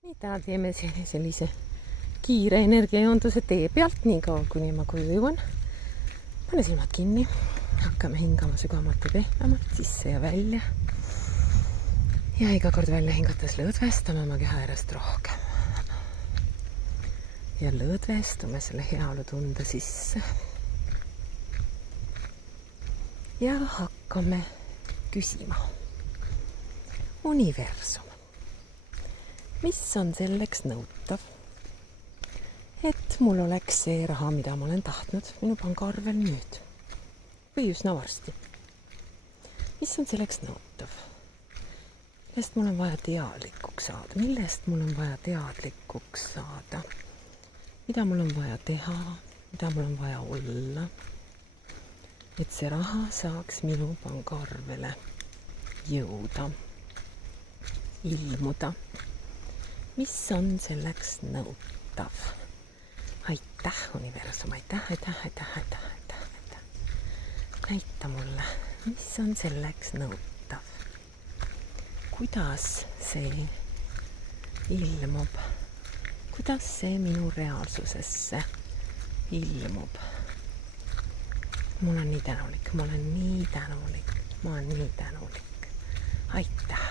Nii, täna teeme sellise kiire energiajoonduse tee pealt, nii kaua kuni ma koju jõuan. Pane silmad kinni, hakkame hingama sügavamalt ja pehmemalt sisse ja välja. Ja iga kord välja hingates lõdvestame oma keha järjest rohkem. Ja lõdvestume selle heaolutunde sisse. Ja hakkame küsima. Universum. Mis on selleks nõutav, et mul oleks see raha, mida ma olen tahtnud minu pangaarvel nüüd või üsna varsti? Mis on selleks nõutav? Millest mul on vaja teadlikuks saada? Millest mul on vaja teadlikuks saada? Mida mul on vaja teha? Mida mul on vaja olla? Et see raha saaks minu pangaarvele jõuda, ilmuda. Mis on selleks nõutav? Aitäh, universum, aitäh. Näita mulle, mis on selleks nõutav? Kuidas see ilmub? Kuidas see minu reaalsusesse ilmub? Mul on nii tänulik, ma olen nii tänulik. Aitäh.